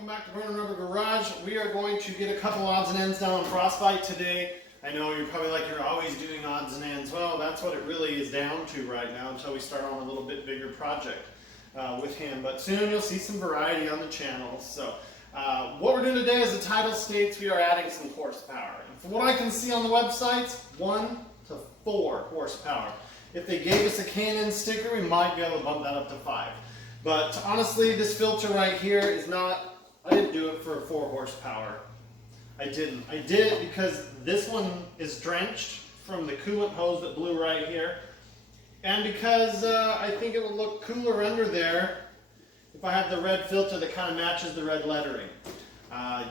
welcome back to Burner Rubber Garage. We are going to get a couple odds and ends down on Frostbite today. I know you're probably like, you're always doing odds and ends. Well, that's what it really is down to right now until we start on a little bit bigger project with him. But soon you'll see some variety on the channel. So what we're doing today, as the title states, we are adding some horsepower. And from what I can see on the websites, 1 to 4 horsepower. If they gave us a Canon sticker, we might be able to bump that up to 5. But honestly, this filter right here is not, I didn't do it for 4 horsepower. I didn't. I did it because this one is drenched from the coolant hose that blew right here. And because I think it would look cooler under there if I had the red filter that kind of matches the red lettering.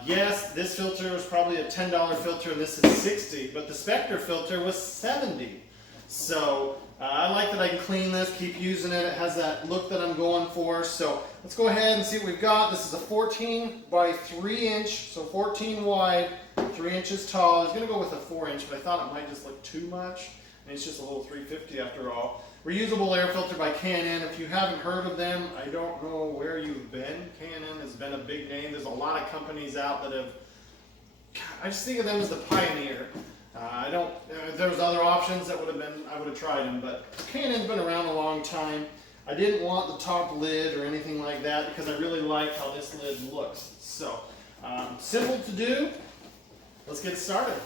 Yes, this filter was probably a $10 filter and this is $60, but the Spectre filter was $70. So I like that I can clean this, keep using it. It has that look that I'm going for. So let's go ahead and see what we've got. This is a 14 by 3 inch, so 14 wide, 3 inches tall. I was going to go with a 4 inch, but I thought it might just look too much. And it's just a little 350 after all. Reusable air filter by Canon. If you haven't heard of them, I don't know where you've been. Canon has been a big name. There's a lot of companies out that have, I just think of them as the pioneer. There was other options that would have been, I would have tried them, but Canon's been around a long time. I didn't want the top lid or anything like that because I really like how this lid looks. So, simple to do. Let's get started.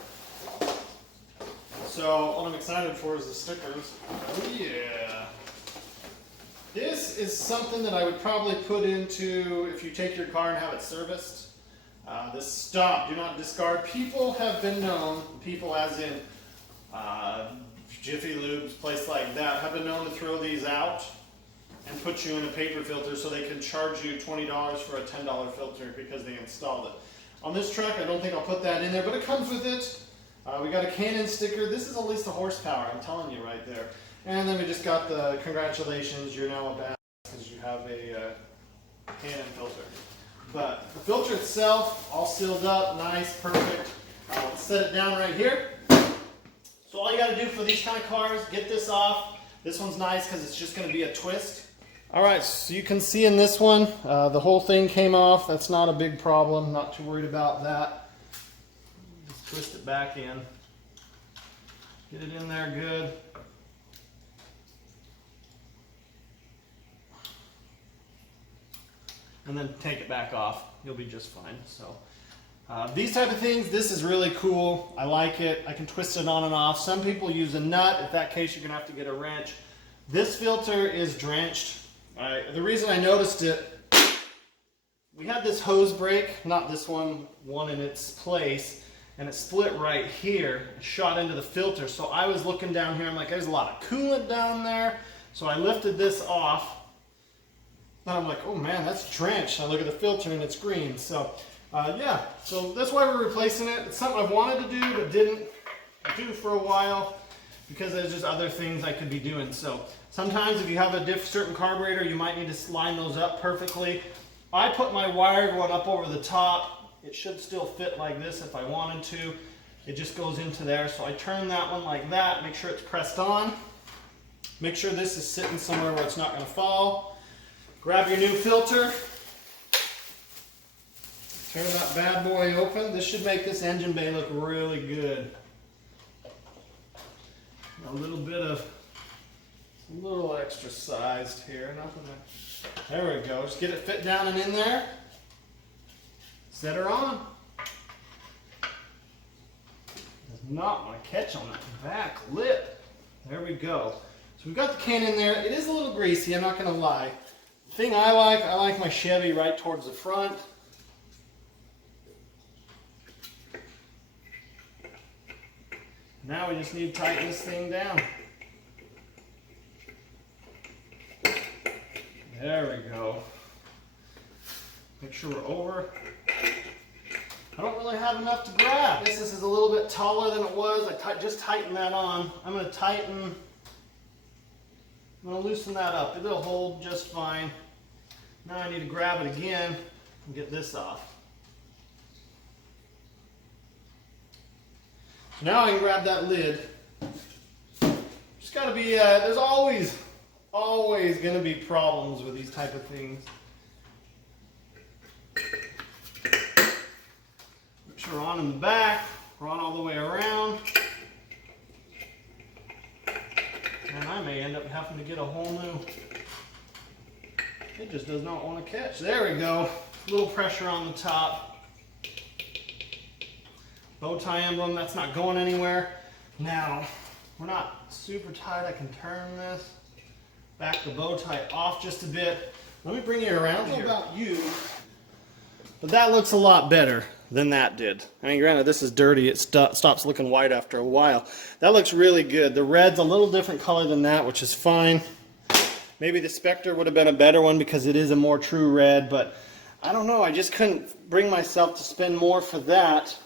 So, what I'm excited for is the stickers. Oh yeah. This is something that I would probably put into if you take your car and have it serviced. This stop, do not discard. People have been known, people as in Jiffy Lube's, place like that, have been known to throw these out and put you in a paper filter so they can charge you $20 for a $10 filter because they installed it. On this truck, I don't think I'll put that in there, but it comes with it. We got a Canon sticker. This is at least a horsepower, I'm telling you right there. And then we just got the congratulations, you're now a badass because you have a Canon filter. But the filter itself, all sealed up, nice, perfect. Let's set it down right here. So all you got to do for these kind of cars, get this off. This one's nice because it's just going to be a twist. All right, so you can see in this one, the whole thing came off. That's not a big problem, not too worried about that. Just twist it back in. Get it in there good. And then take it back off. You'll be just fine. So these type of things, this is really cool. I like it. I can twist it on and off. Some people use a nut. In that case, you're gonna have to get a wrench. This filter is drenched. The reason I noticed it, we had this hose break, not this one in its place, and it split right here, shot into the filter. So I was looking down here, I'm like, there's a lot of coolant down there. So I lifted this off. And I'm like, oh man, that's drenched. I look at the filter and it's green. So yeah, so that's why we're replacing it. It's something I've wanted to do but didn't do for a while because there's just other things I could be doing. So sometimes if you have a certain carburetor, you might need to line those up perfectly. I put my wired one up over the top. It should still fit like this if I wanted to. It just goes into there. So I turn that one like that, make sure it's pressed on. Make sure this is sitting somewhere where it's not going to fall. Grab your new filter, turn that bad boy open. This should make this engine bay look really good. A little extra sized here. Nothing like, there we go. Just get it fit down and in there. Set her on. Does not want to catch on that back lip. There we go. So we've got the can in there. It is a little greasy, I'm not going to lie. The thing I like my Chevy right towards the front. Now we just need to tighten this thing down. There we go. Make sure we're over. I don't really have enough to grab. This is a little bit taller than it was. I just tightened that on. I'm going to loosen that up. It'll hold just fine. Now I need to grab it again and get this off. Now I can grab that lid. Just got to be, there's always going to be problems with these type of things. pressure on in the back, run all the way around. And I may end up having to get a whole new, it just does not want to catch. There we go. A little pressure on the top. Bow tie emblem, that's not going anywhere. Now, we're not super tight. I can turn this, back the bow tie off just a bit. Let me bring you around here. I don't know about you, but that looks a lot better than that did. I mean, granted, this is dirty. It stops looking white after a while. That looks really good. The red's a little different color than that, which is fine. Maybe the Spectre would have been a better one because it is a more true red, but I don't know. I just couldn't bring myself to spend more for that,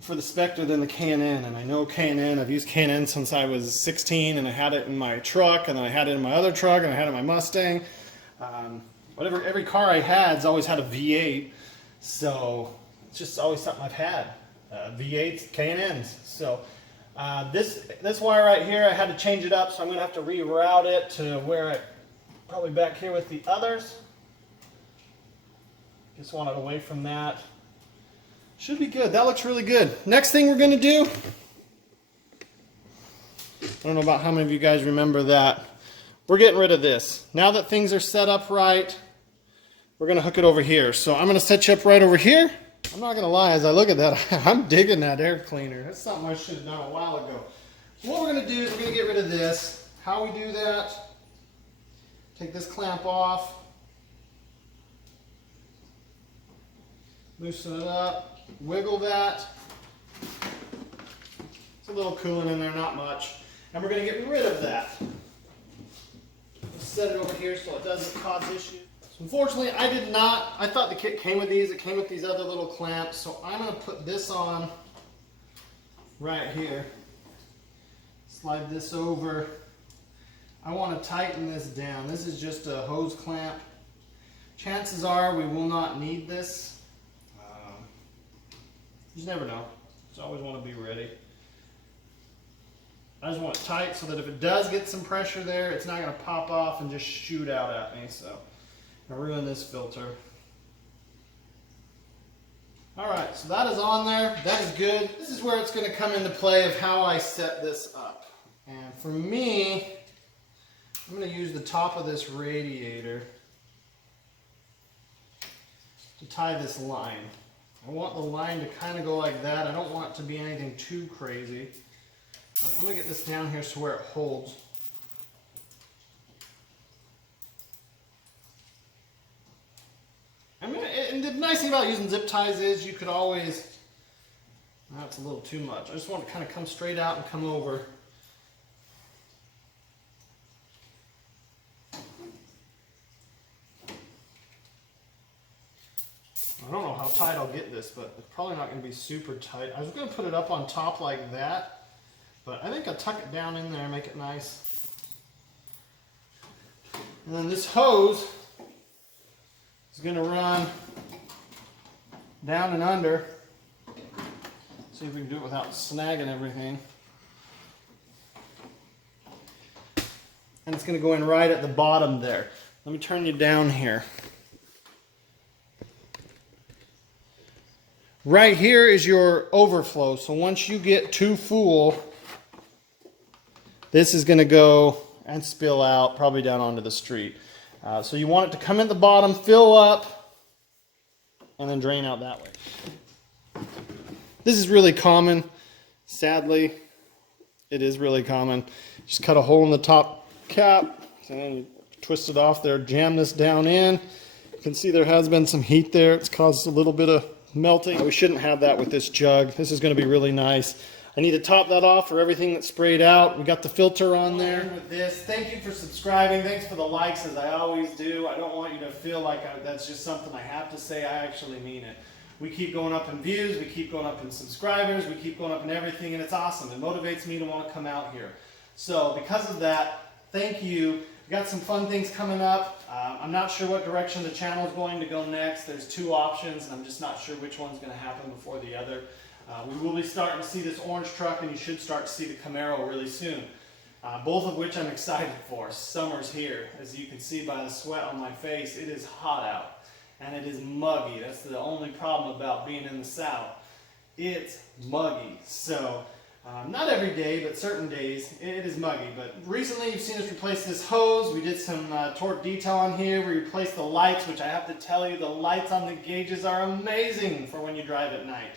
for the Spectre, than the K&N. And I know K&N, I've used K&N since I was 16, and I had it in my truck, and then I had it in my other truck, and I had it in my Mustang. Every car I had's always had a V8, so it's just always something I've had. V8s, K&Ns. So this wire right here, I had to change it up, so I'm going to have to reroute it to where probably back here with the others. Just want it away from that. Should be good. That looks really good. Next thing we're going to do, I don't know about how many of you guys remember that. We're getting rid of this. Now that things are set up right, we're going to hook it over here. So I'm going to set you up right over here. I'm not going to lie, as I look at that, I'm digging that air cleaner. That's something I should have done a while ago. So what we're going to do is we're going to get rid of this. How we do that, take this clamp off, loosen it up, wiggle that. It's a little coolant in there, not much. And we're going to get rid of that. Set it over here so it doesn't cause issues. So unfortunately, I thought the kit came with these. It came with these other little clamps. So I'm going to put this on right here. Slide this over. I want to tighten this down. This is just a hose clamp. Chances are we will not need this. You just never know. Just always want to be ready. I just want it tight so that if it does get some pressure there, it's not going to pop off and just shoot out at me. So I'm going to ruin this filter. Alright, so that is on there. That is good. This is where it's going to come into play of how I set this up. And for me, I'm going to use the top of this radiator to tie this line. I want the line to kind of go like that. I don't want it to be anything too crazy. I'm going to get this down here so where it holds. And the nice thing about using zip ties is you could always, that's a little too much. I just want it to kind of come straight out and come over. I don't know how tight I'll get this, but it's probably not going to be super tight. I was going to put it up on top like that, but I think I'll tuck it down in there and make it nice. And then this hose is going to run down and under. See if we can do it without snagging everything. And it's going to go in right at the bottom there. Let me turn you down here. Right here is your overflow. So once you get too full, this is going to go and spill out probably down onto the street. So you want it to come in the bottom, fill up, and then drain out that way. This is really common. Sadly, it is really common. Just cut a hole in the top cap, and then you twist it off there, jam this down in. You can see there has been some heat there. It's caused a little bit of melting. We shouldn't have that with this jug. This is going to be really nice. I need to top that off for everything that's sprayed out. We got the filter on there. With this, thank you for subscribing. Thanks for the likes, as I always do. I don't want you to feel like that's just something I have to say. I actually mean it. We keep going up in views. We keep going up in subscribers. We keep going up in everything, and it's awesome. It motivates me to want to come out here. So because of that, thank you. We got some fun things coming up. I'm not sure what direction the channel is going to go next. There's two options, and I'm just not sure which one's going to happen before the other. We will be starting to see this orange truck, and you should start to see the Camaro really soon. Both of which I'm excited for. Summer's here. As you can see by the sweat on my face, it is hot out. and it is muggy. That's the only problem about being in the saddle. It's muggy. So not every day, but certain days it is muggy. But recently you've seen us replace this hose. We did some torque detail on here. We replaced the lights, which I have to tell you, the lights on the gauges are amazing for when you drive at night.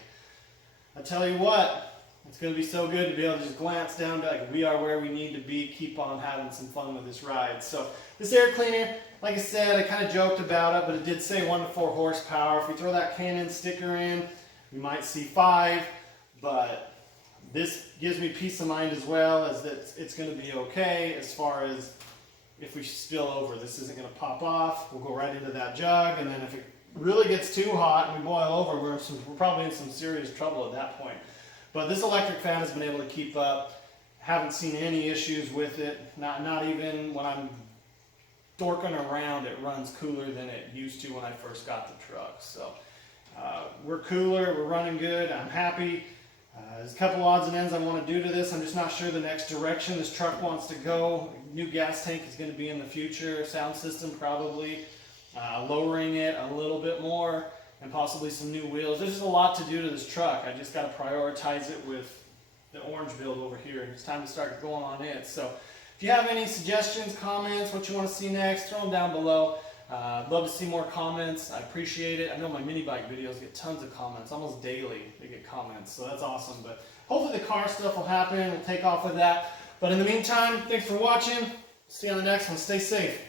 I tell you what, it's going to be so good to be able to just glance down to like, we are where we need to be, keep on having some fun with this ride. So this air cleaner, like I said, I kind of joked about it, but it did say 1 to 4 horsepower. If we throw that Canon sticker in, we might see 5, but this gives me peace of mind as well, as that it's going to be okay as far as if we spill over. This isn't going to pop off. We'll go right into that jug, and then if it really gets too hot and we boil over, we're probably in some serious trouble at that point. But this electric fan has been able to keep up. Haven't seen any issues with it. Not even when I'm dorking around, it runs cooler than it used to when I first got the truck. So we're cooler, we're running good, I'm happy. There's a couple odds and ends I want to do to this. I'm just not sure the next direction this truck wants to go. New gas tank is going to be in the future. Sound system probably. Lowering it a little bit more, and possibly some new wheels. There's just a lot to do to this truck. I just got to prioritize it with the orange build over here. It's time to start going on it. So if you have any suggestions, comments, what you want to see next, throw them down below. I'd love to see more comments. I appreciate it. I know my mini bike videos get tons of comments. Almost daily they get comments, so that's awesome. But hopefully the car stuff will happen. We'll take off with that. But in the meantime, thanks for watching. See you on the next one. Stay safe.